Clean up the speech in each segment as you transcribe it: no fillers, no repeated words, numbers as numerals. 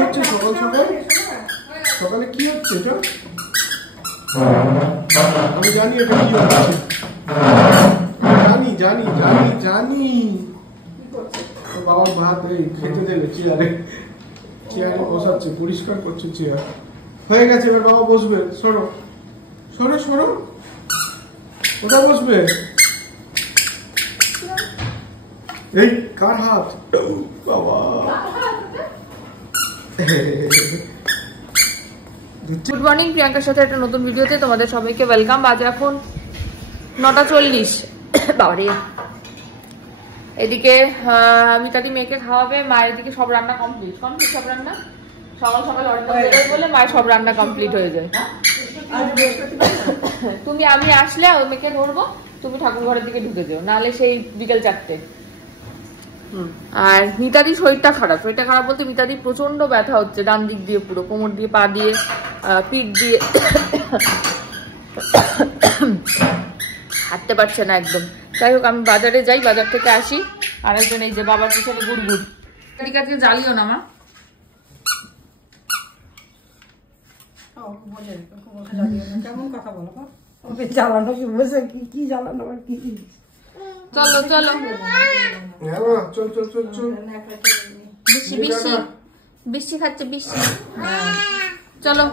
হচ্ছে সকাল সকাল? সকালে কি হচ্ছে এটা? আমি জানি এটা কি হচ্ছে, জানি জানি জানি জানি। বাবার ভাত খেতে দেবে, চেয়ারে চেয়ারে বসাচ্ছে, পরিষ্কার করছে চেয়ার। হয়ে গেছে, এবার বাবা বসবে। সরো সরো সরো, কোথায় বসবে? এই কার হাত বাবা? গুড মর্নিং, প্রিয়াঙ্কার সাথে একটা নতুন ভিডিওতে তোমাদের সবাইকে ওয়েলকাম। বাজে এখন 9:40। বাবারে, এদিকে মিতাদি মেয়েকে খাওয়াবে, মায়ের দিকে সব রান্না কমপ্লিট সব রান্না। সকাল সকাল অর্ডার বলে মায়ের সব রান্না কমপ্লিট হয়ে যায়। তুমি আমি আসলে ওই মেয়েকে ধরবো, তুমি ঠাকুর ঘরের দিকে ঢুকে যাও, নাহলে সেই বিকেল 4টে। আর মিতাদির শরীরটা খারাপ বলতে মিতাদির প্রচন্ড ব্যথা হচ্ছে ডান দিক দিয়ে, পুরো কোমর দিয়ে, পা দিয়ে, পিঠ দিয়ে, হাঁটতে পারছে না একদম। যাই হোক, আমি বাজারে যাই, বাজার থেকে আসি। আর একজন এই যে বাবার পিছনে গুড়গুড়। কাজকে জ্বালিও না মা। কেমন কথা বলো, ওকে জ্বালানো কি জ্বালানো আর কি। চলো চলো, চল চল চল চল। বেশি বেশি বেশি খাচ্ছে, বেশি। চলো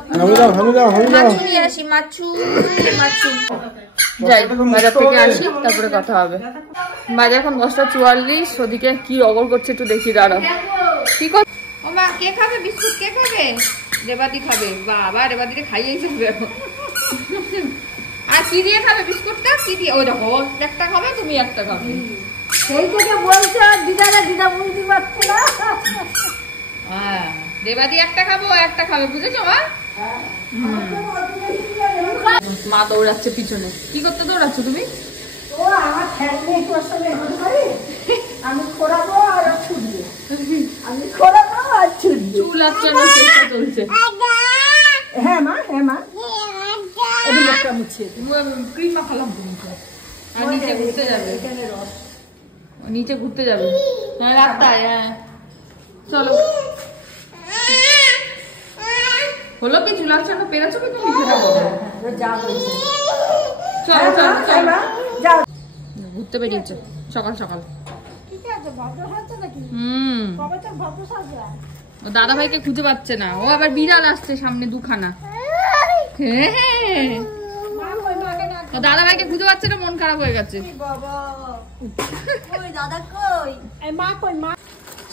মাছু নিয়ে আসি, মাছু মাছু। যাই, বাজার থেকে আসি, তারপরে কথা হবে। বাজার এখন 10:44। ওদিকে কি অগর করছে একটু দেখি, দাঁড়াও। কি কর ও মা? কে খাবে বিস্কুট? কে খাবে? রেবাদি খাবে। বাবা, রেবাদিকে খাইয়েছে এখন। আর কি দিয়ে খাবে বিস্কুটটা? কি দিয়ে? ওই দেখো, একটা খাবে, তুমি একটা খাবে। সেই থেকে বলছে দিদা বুঝতে পারছে না। হ্যাঁ, রেবাদি একটা খাবো, একটা খাবে, বুঝেছো মা? মা দৌড়াচ্ছে পিছনে। কি করতে দৌড়াচ্ছ তুমি? ও আমার ঠেকলে আমি খোরাবো আর ছুটবে, আমি খোরাবো আর ছুটবে। চুল আঁচড়ানোর চেষ্টা চলছে। হ্যাঁ মা, হ্যাঁ মা, একটা মুছে ক্রিম মাখালাম তুমি। আর নিচে ঘুরতে যাবে, নিচে ঘুরতে যাবে। হ্যাঁ, রাস্তায়। হ্যাঁ, চলো। হলো কি? চুল আঁচড়ানো পেরেছো কি তুমি? চলো চলো চলো, ঘুরতে বেরিয়েছে সকাল সকাল। ও দাদা ভাইকে খুঁজে পাচ্ছে না, ও আবার বিড়াল আসছে সামনে দুখানা। ও দাদা ভাইকে খুঁজে পাচ্ছে না, মন খারাপ হয়ে গেছে।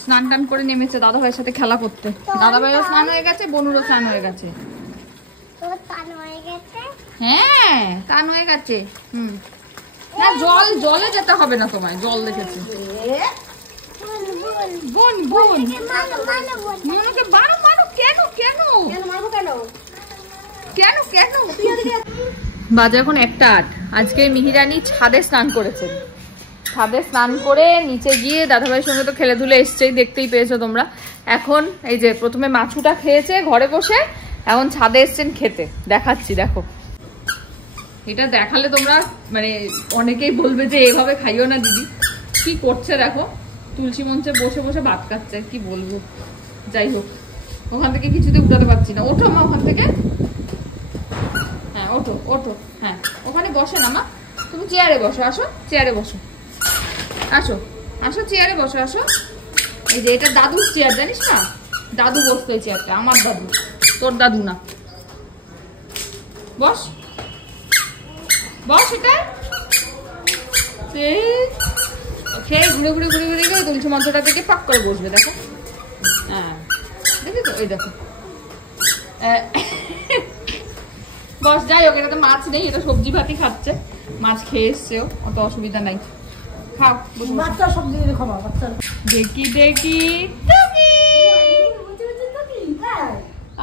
স্নান টান করে নেমেছে দাদা ভাইয়ের সাথে খেলা করতে। দাদা ভাইও স্নান হয়ে গেছে, বনুরও স্নান হয়ে গেছে। হ্যাঁ, টান হয়ে গেছে। না, জলে যেতে হবে না তোমায়, জল দেখেছে। বোন বোন মনুকে মারো মারো। কেন কেন কেন কেন? বাজে এখন 1:08। আজকে মিহিরানি ছাদে স্নান করেছে। ছাদে স্নান করে নিচে গিয়ে দাদাভাইয়ের সঙ্গে তো খেলে ধুলে এসছেই, দেখতেই পেয়েছো তোমরা। এখন এই যে প্রথমে মাছুটা খেয়েছে ঘরে বসে, এখন ছাদে এসছেন খেতে। দেখাচ্ছি, দেখো। এটা দেখালে তোমরা মানে অনেকেই বলবে যে এভাবে খাইও না দিদি। কি করছে দেখো, তুলসী মঞ্চে বসে বসে ভাত খাচ্ছে, কি বলবো। যাই হোক, ওখান থেকে কিছুতে উঠাতে পারছি না। ওঠো মা ওখান থেকে। হ্যাঁ, ওঠো ওঠো। হ্যাঁ, ওখানে বসে না মা, তুমি চেয়ারে বসো। আসো, চেয়ারে বসো। আসো আসো, চেয়ারে বসো। আসো। এই যে এটা দাদুর চেয়ার, জানিস না? দাদু বসতো এই চেয়ারটা, আমার দাদু, তোর দাদু না। বস বস। এটা সেই ঘুরে ঘুরে ঘুরে ঘুরে গিয়ে তুলসী মঞ্চটা থেকে পাক করে বসবে, দেখো। হ্যাঁ, দেখি তো, এই দেখো। বস। যাই হোক, এটা তো মাছ নেই, এটা সবজি ভাতই খাচ্ছে। মাছ খেয়ে এসছেও, অত অসুবিধা নাই। খাও, বাচ্চা সবজি খাওয়া। বাচ্চা দেখি দেখি।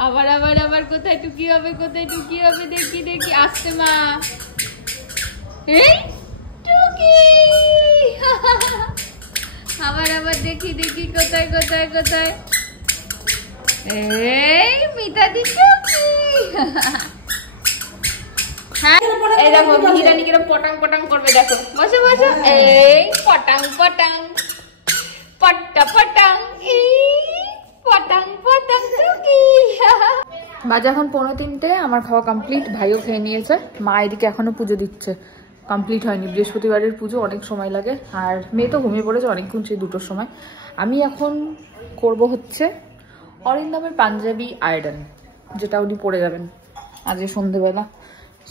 আবার আবার আবার কোথায় টুকি হবে, কোথায় টুকি হবে? দেখি দেখি। আসছে মা। এই টুকি। আবার আবার দেখি দেখি, কোথায় কোথায় কোথায়? এই মিতাদি টুকি। হ্যাঁ, এই দেখো মিহিরানি কিরকম পটাং পটাং করবে, দেখো। বসে বসে। এই পটাং পটাং, পট্টা পটাং, এই পটাং পটাং। বাজে এখন 2:45, আমার খাওয়া কমপ্লিট, ভাইও খেয়ে নিয়েছে। মা এদিকে এখনো পুজো দিচ্ছে, কমপ্লিট হয়নি, বৃহস্পতিবারের পুজো অনেক সময় লাগে। আর মেয়ে তো ঘুমিয়ে পড়েছে অনেকক্ষণ, সেই 2টোর সময়। আমি এখন করব হচ্ছে অরিন্দমের পাঞ্জাবি আয়রন, যেটা উনি পরে যাবেন আজকে সন্ধ্যেবেলা,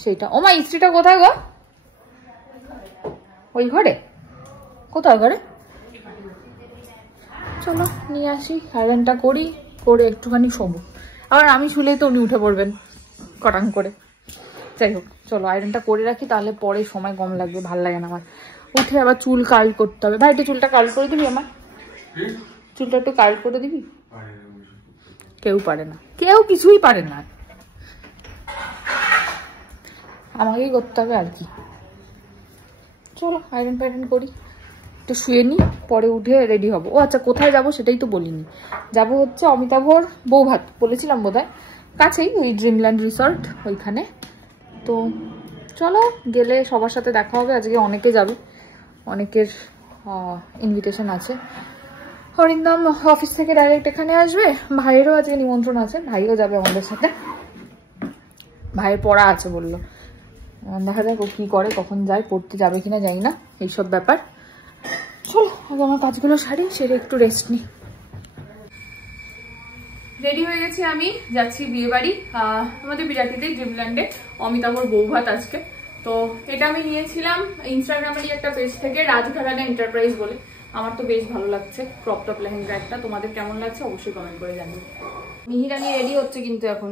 সেইটা। ও মা, ইস্ত্রিটা কোথায় গো? ওই ঘরে? কোথায় ঘরে? চলো নিয়ে আসি, আয়রনটা করি, করে একটুখানি শোবো। আবার আমি শুলেই তো উনি উঠে পড়বেন কটাং করে। যাই হোক, চলো আয়রনটা করে রাখি, তাহলে পরে সময় কম লাগবে, ভাল লাগে না আমার। উঠে আবার চুল কার্ল করতে হবে। ভাই একটু চুলটা কার্ল করে দিবি আমার? চুলটা একটু কার্ল করে দিবি? কেউ পারে না, কেউ কিছুই পারে না, আমাকেই করতে হবে আর কি। চলো আয়রন ফায়রন করি, একটু শুয়ে নিই, পরে উঠে রেডি হবো। ও আচ্ছা, কোথায় যাবো সেটাই তো বলিনি। যাবো হচ্ছে অমিতাভর বৌভাত, বলেছিলাম বোধহয়, কাছেই, ওই ড্রিমল্যান্ড রিসর্ট ওইখানে। তো চলো, গেলে সবার সাথে দেখা হবে। আজকে অনেকে যাবে, অনেকের ইনভিটেশন আছে। হরিন্দম অফিস থেকে ডাইরেক্ট এখানে আসবে, ভাইয়েরও আজকে নিমন্ত্রণ আছে, ভাইও যাবে আমাদের সাথে। ভাইয়ের পড়া আছে বললো, দেখা যাক ও কি করে, কখন যায়, পড়তে যাবে কিনা জানি না, এইসব ব্যাপার। চলো আগে আমার কাজগুলো সারি, সেরে একটু রেস্ট নিই। রেডি হয়ে গেছি, আমি যাচ্ছি বিয়ে বাড়ি আমাদের বিরাটিতে, ড্রিমল্যান্ডে, অমিতাভর বৌভাত আজকে। তো এটা আমি নিয়েছিলাম ইনস্টাগ্রামেরই একটা পেজ থেকে, রাজঘাটানা এন্টারপ্রাইজ বলে। আমার তো বেশ ভালো লাগছে, ক্রপ টপ লেহেঙ্গা একটা। তোমাদের কেমন লাগছে অবশ্যই কমেন্ট করে জানিও। মিহিরানি রেডি হচ্ছে কিন্তু এখন,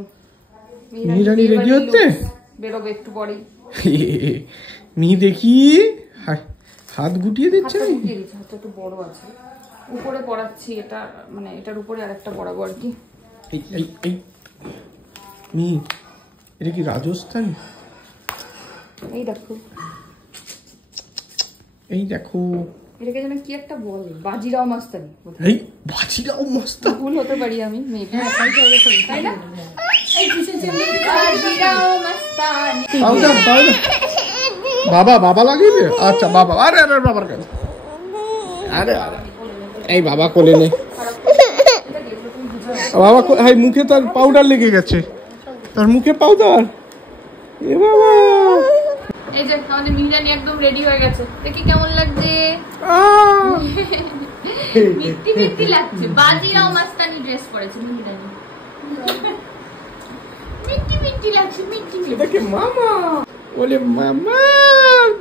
মিহিরানি রেডি হচ্ছে, বেরোবে একটু পরেই। মিহি দেখি হাত গুটিয়ে দিচ্ছে, হাতটা একটু বড় আছে, উপরে পড়াচ্ছি এটা, মানে এটার উপরে আরেকটা পড়াবো আর কি। মিহি এটা কি রাজস্থান? এই দেখো, এই দেখো, এটাকে যেন কি একটা বলে, বাজিরাও মাস্তানি। এই বাজিরাও মাস্তানি ভুল হতে পারি আমি, মেয়েটা তাই না? বাজিরাও মাস্তানি। বাবা বাবা লাগিয়ে, আচ্ছা বাবা, আরে আরে বাবার কাছে, আরে আরে এই বাবা কোলে নে বাবা। হাই, মুখে তার পাউডার লেগে গেছে, তার মুখে পাউডার। এ বাবা, এই যে আমাদের মিহিরানি একদম রেডি হয়ে গেছে, দেখি কেমন লাগছে। মিষ্টি মিষ্টি লাগছে, বাজিরাও মাস্তানি ড্রেস পরেছে মিহিরানি, মিষ্টি মিষ্টি লাগছে, মিষ্টি মিষ্টি। দেখে মামা বলে, মামা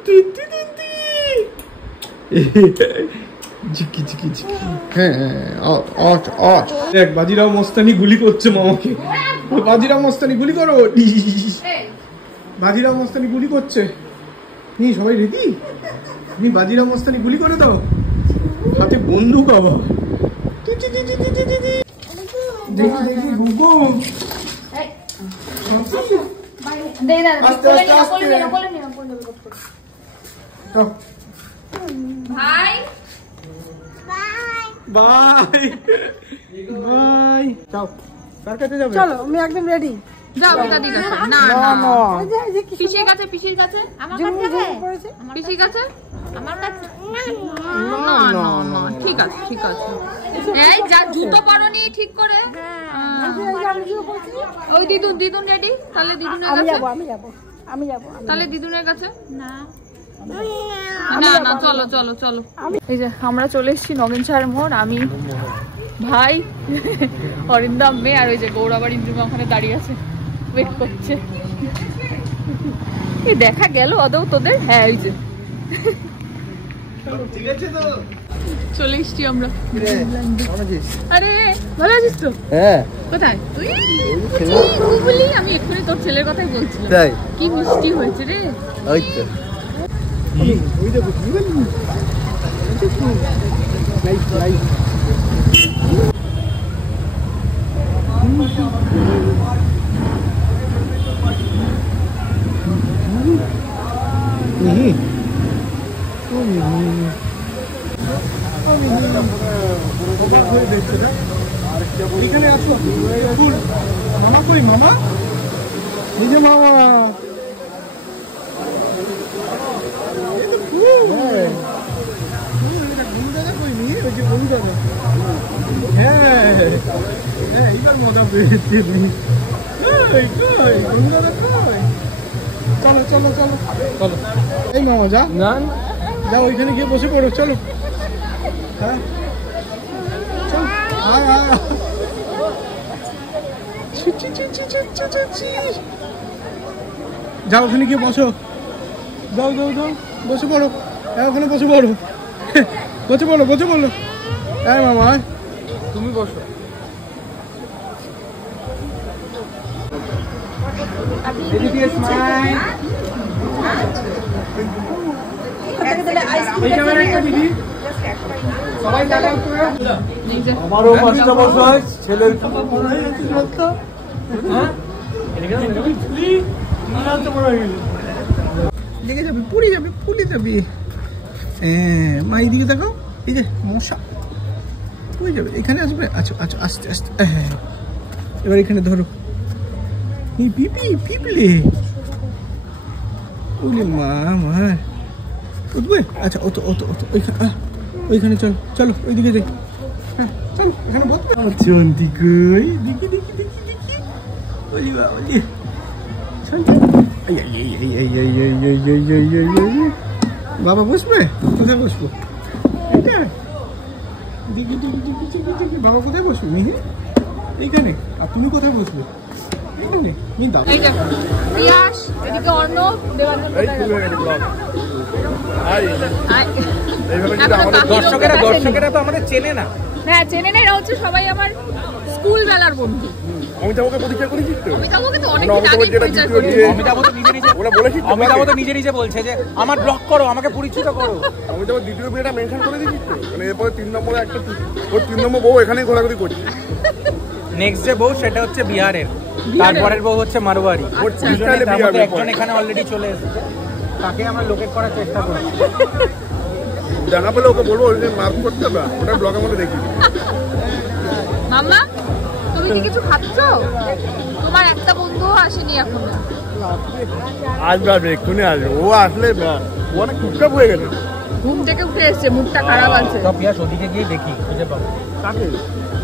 দিদি দিদি, ঝিকি ঝিকি ঝিকি। হ্যাঁ দেখ, বাজিরাও মস্তানি গুলি করছে মামাকে, বাজিরাও মস্তানি গুলি করো, বাজিরাও মস্তানি গুলি করছে। নি সবাই রেডি, নি বাজিরাও মস্তানি গুলি করে দাও, হাতে বন্দুক আবার। দেখি দেখি গুগু, ভাই বাই বাই, যাও কার কাছে যাবে? চলো আমি একদম রেডি। যাও দাদির কাছে। না না না, পিসির কাছে, পিসির কাছে, আমার কাছে যাবে, পিসির কাছে, আমার কাছে। না না না, ঠিক আছে ঠিক আছে। এই যা, জুতো পরনি ঠিক করে। ওই দিদুন, দিদুন রেডি, তাহলে দিদুনের কাছে। আমি যাবো তাহলে দিদুনের কাছে। না না না, চলো চলো চলো। এই যে আমরা চলে এসেছি নগেন সাহের মোড়, আমি, ভাই, অরিন্দম, মেয়ে, আর ওই যে গৌরাবার ইন্দ্রিমা ওখানে দাঁড়িয়ে আছে, ওয়েট করছে। এই দেখা গেল আদৌ তোদের? হ্যাঁ এই যে চলে এসছি আমরা। আরে ভালো আছিস তো? হ্যাঁ। কোথায় তুই? বলি আমি এক্ষুনি তোর ছেলের কথাই বলছিলাম, কি মিষ্টি হয়েছে রে। ওই তো, ওই দেখো কি বলি, লাইট লাইট। এখানে আসো, মামা কই, মামা এই যে মামা, হ্যাঁ এইবার মজা পেয়েছি। চলো চলো চলো চলো এই মামা যা যা ওইখানে গিয়ে বসে পড়ো চলো হ্যাঁ চল যাও ওখানে গিয়ে বসো যাও যাও যাও বসে পড়ো হ্যাঁ ওখানে বসে পড়ো বসে পড়ো হ্যাঁ মামা তুমি বসো আমারও পাঁচটা বছর হয় ছেলের লেগে যাবে পুড়ে যাবে ফুলে যাবে মা এইদিকে দেখো এই যে মশা পুড়ে যাবে এখানে আসবে আচ্ছা আচ্ছা আস্তে আস্তে হ্যাঁ এবার এখানে ধরো এই পিপলে ওলে মা আমার উঠবে আচ্ছা অত অত অত ওইখানে চল চলো ওইদিকে যাই হ্যাঁ চল এখানে বসবে চন্তি কই দেখি দেখি দেখি দেখি ওলি বাবা চল বাবা বসবে কোথায় বসবো এটা দেখি দেখি দেখি দেখি দেখি বাবা কোথায় বসবে মিহি এইখানে আর তুমি কোথায় বসবে এইখানে মিহি এই দেখো পিয়াস এদিকে অর্ণব দেবাঞ্জন দর্শকেরা তো আমাদের চেনে না হ্যাঁ চেনে না এরা হচ্ছে সবাই আমার স্কুল বেলার বন্ধু অমিতাভকে পরিচয় করেছিস তো অমিতাভকে তো অনেক আগে পরিচয় করেছি অমিতাভ তো নিজে বলছে যে আমার ব্লক করো আমাকে পরিচিত করো অমিতাভ দ্বিতীয় বিয়েটা মেনশন করে দিয়েছিস তো মানে এরপরে 3 নম্বরে একটা ওর 3 নম্বর বউ এখানেই ঘোরাঘুরি করছে নেক্সট যে বউ সেটা হচ্ছে বিহারের তারপরের বউ হচ্ছে মারওয়ারি একজন এখানে অলরেডি চলে এসেছে তাকে আমরা লোকেট করার চেষ্টা করছি দেখা পেলে ওকে বলবো ওই মার্ক করতে হবে ওটা ব্লগের মধ্যে দেখি মাম্মা তুমি কি কিছু খাচ্ছ তোমার একটা বন্ধুও আসেনি এখন আসবে এক্ষুনি আসবে ও আসলে ও অনেক টুকটাপ হয়ে গেছে ঘুম থেকে উঠে এসছে মুডটা খারাপ আছে সব পিয়াস ওদিকে গিয়ে দেখি খুঁজে পাবো কাকে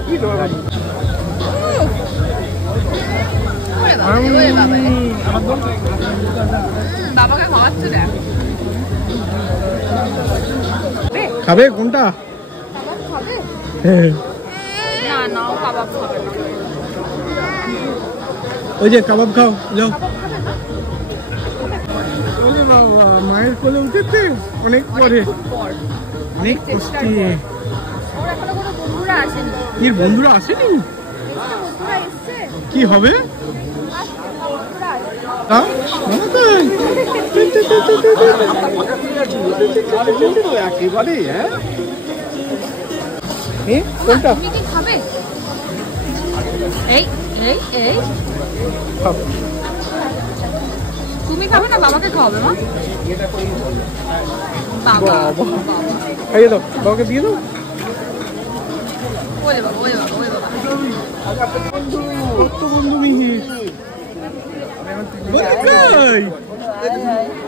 কি ধরো বাবাকে খাওয়াচ্ছে না খাবে কোনটা না না ও কাবাব খাবে না ওই যে কাবাব খাও যাও ওরে বাবা মায়ের কোলে উঠেছে অনেক পরে অনেক কষ্টে ওর এখনো কোনো বন্ধুরা আসেনি এর বন্ধুরা আসেনি বন্ধুরা এসছে কি হবে একেবারে কোনটা তুমি কি খাবে এই এই এই তুমি খাবে না বাবাকে খাওয়াবে মা বাবা খাইয়ে দাও বাবাকে দিয়ে দাও ওরে বাবা ওরে বাবা ওরে বাবা কত বন্ধু মিহি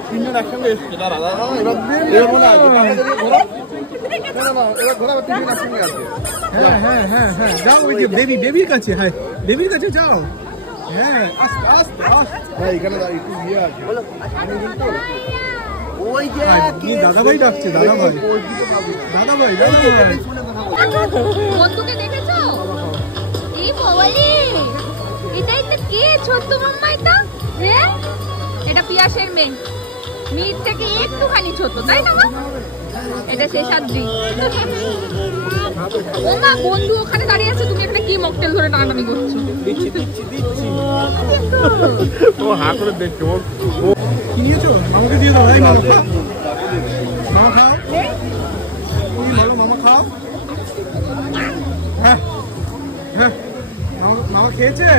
তিনজন একসঙ্গে এসছে দাঁড়া এবার মনে আছে এবার ঘোরা তিনজন একসঙ্গে আছে হ্যাঁ হ্যাঁ হ্যাঁ হ্যাঁ যাও ওই যে বেবির কাছে হ্যাঁ বেবির কাছে যাও হ্যাঁ আস্তে আস্তে আস্তে হ্যাঁ এখানে একটু ইয়ে আছে ওই যে দাদাভাই ডাকছে দাদাভাই দাদাভাই দাদাভাই বন্ধুকে দেখেছো এই বাবারে এটাই তো কে ছোট্ট মাম্মা এটা হ্যাঁ এটা পিয়াসের মেয়ে মিট থেকে একটুখানি ছোট তাই না মা এটা শেষাদ্রি ও মা বন্ধু ওখানে দাঁড়িয়ে আছে তুমি এখানে কি মকটেল ধরে টানাটানি করছো দিচ্ছি ও হা করে দেখছো ও কি নিয়েছো মামাকে দিয়ে দাও এই মামা খাও মামা খাও বলো মামা খাও হ্যাঁ হ্যাঁ মামা খেয়েছে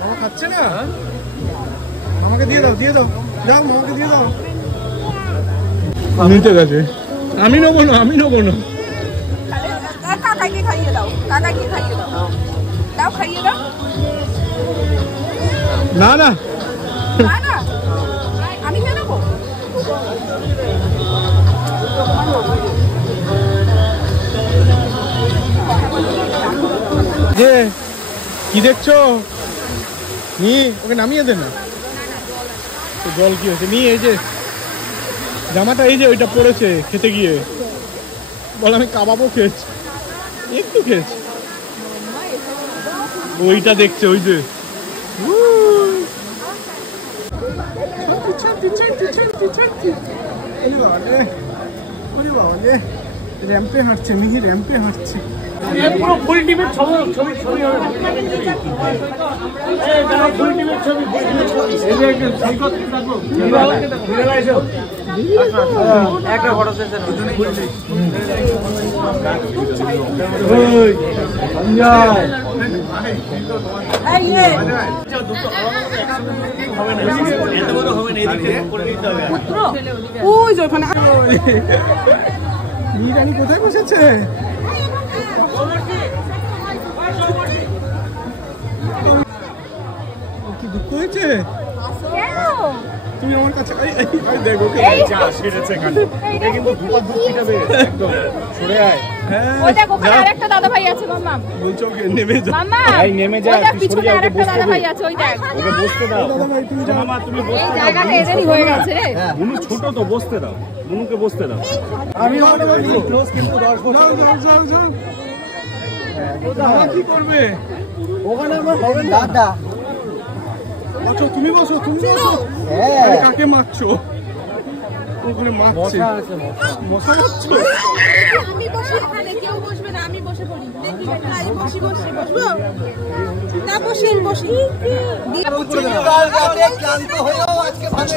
মামা খাচ্ছে না মামাকে দিয়ে দাও যাও মামাকে দিয়ে দাও নিতে গেছে আমি নেবো না কাকাকে খাইয়ে দাও দাও খাইয়ে দাও না না আমি কেন নেবো যে কি দেখছো নিয়ে ওকে নামিয়ে দে না। জল কি হয়েছে? নিয়ে এই যে জামাটা, এই যে ওইটা পড়েছে খেতে গিয়ে, বল আমি কাবাবও খেয়েছি, একটু খেয়েছি, ওইটা দেখছে ওই যে র্যাম্পে হাঁটছে, মিহি র্যাম্পে হাঁটছে। পুরো ফুল টিমের ছবি ছবি ছবি হবে। ফুল টিমের ছবি একটা ফটো সেশন মিহিরানি কোথায় বসেছে? কি দুঃখ হয়েছে? তুমি আমার কাছে দেখো আরেকটা দাদা ভাই আছে মাম্মা, বলছো নেমে যা, নেমে যা, পিছনে আরেকটা দাদা ভাই আছে, ওই দেখ বসতে দাও। এই জায়গাটা এদেরই হয়ে গেছে রে। বুনু ছোট তো, বসতে দাও, বুনুকে বসতে দাও। আমি কি করবে ওখানে? আমার হবে না দাদা। আচ্ছা তুমি বসো, তুমি বসো। কাকে মারছো? ওখানে মারছে, মশা মারছো। আমি বসি ওখানে, কেউ বসবে না, আমি বসে পড়ি। দেখি আমি বসি বসবো না, বসি বসি ক্লান্ত হয়েও আজকে ভালো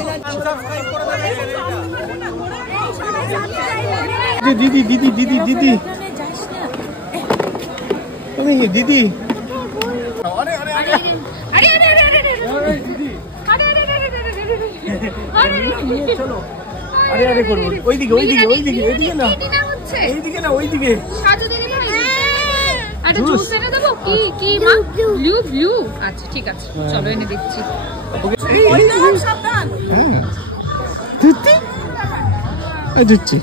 দিদি দিদি দিদি দিদি তুমি দিদি চলো আরে আরে করবো ওইদিকে ওইদিকে ওইদিকে ওইদিকে না, এইদিকে না ওইদিকে। আরে জুস এনে দেবো? কি কি মা? ব্লু ব্লু, আচ্ছা ঠিক আছে, চলো এনে দিচ্ছি। সাবধান। হ্যাঁ দিদি দিচ্ছি।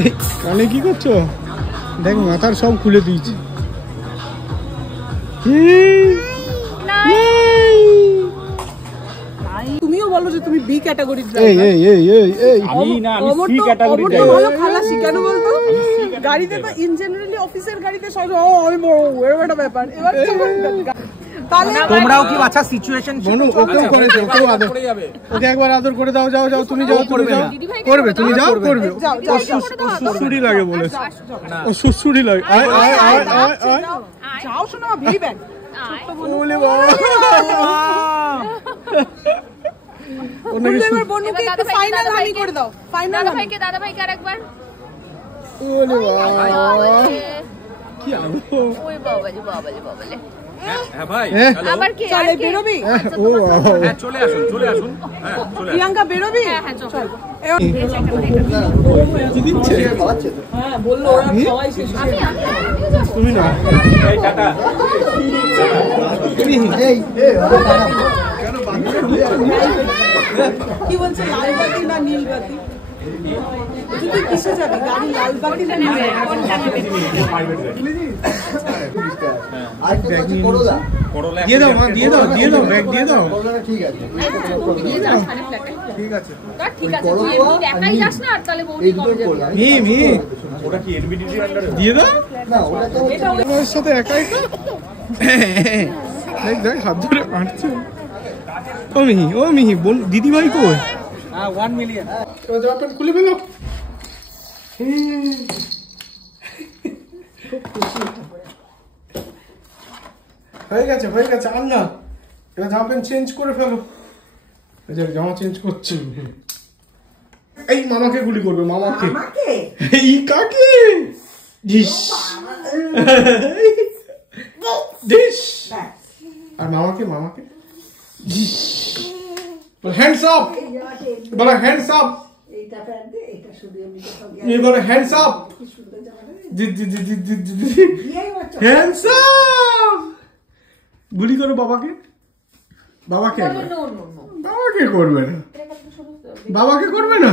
এই কানে কি করছো? দেখ মাথার সব খুলে দিয়েছি। তুমিও বলো যে তুমি বি ক্যাটাগরির এই এই এই এই এই আমি না, আমি সি ক্যাটাগরির ভালো খালাসি কেন বলতো? গাড়িতে তো ইন জেনারেলি অফিসের গাড়িতে সব আমি বড় এরকম একটা ব্যাপার। এবার তাহলে তোমরাও কি বাচ্চা সিচুয়েশন বনু ওকেও করেছে, ওকেও আদর, ওকে একবার আদর করে দাও। যাও যাও তুমি যাও, তুমি যাও, করবে তুমি যাও, করবে। ও সুসুরি লাগে বলেছে, ও সুসুরি লাগে। আয় আয় আয় আয় আয় যাও শোনো ভেরি ব্যাড। বলে বাবা ওনাকে এবার বনুকে একটু ফাইনাল হাই করে দাও। ফাইনাল দাদা ভাইকে আরেকবার। বলে বাবা কি আলো। ওই বাবাজি বাবাজি বাবালে। হ্যাঁ ভাই, আবার কি? চলে বেরোবি? ও বাবা হ্যাঁ চলে আসুন, চলে আসুন। হ্যাঁ চলে প্রিয়াঙ্কা বেরোবি? হ্যাঁ চল। কি দিচ্ছে? হ্যাঁ বললো ওরা সবাই শেষ। তুমি না এই টাটা। কি বলছে লাল বাতি না নীল বাতি? তুই কিসে যাবি? গাড়ি লাল বাতি না নীল দিয়ে দাও মা, দিয়ে দাও, দিয়ে দাও, ব্যাগ দিয়ে দাও। ঠিক আছে ঠিক আছে, তুই একাই যাস না, আর তাহলে বৌদি মি ওটা কি এনবিডিটি আন্ডারে? দিয়ে দাও না, ওটা তো ওর সাথে একাই তো। দেখ দেখ হাত ধরে হাঁটছে। ও মিহি বোন দিদি ভাই কই? হ্যাঁ 1 মিলিয়ন। তো জামা প্যান্ট খুলে ফেলো। হয়ে গেছে হয়ে গেছে, আর না। এবার জামা প্যান্ট চেঞ্জ করে ফেলো। এই যে জামা চেঞ্জ করছি। এই মামাকে গুলি করবে, মামাকে। এই কাকে? Dish dish. আর মামাকে মামাকে ডিশ। হ্যান্ডস আপ, বলো হ্যান্ডস আপ। এবারে হ্যান্ডস আপ, হ্যান্ডস আপ। গুলি করো বাবাকে, বাবাকে বাবাকে করবে না, বাবাকে করবে না।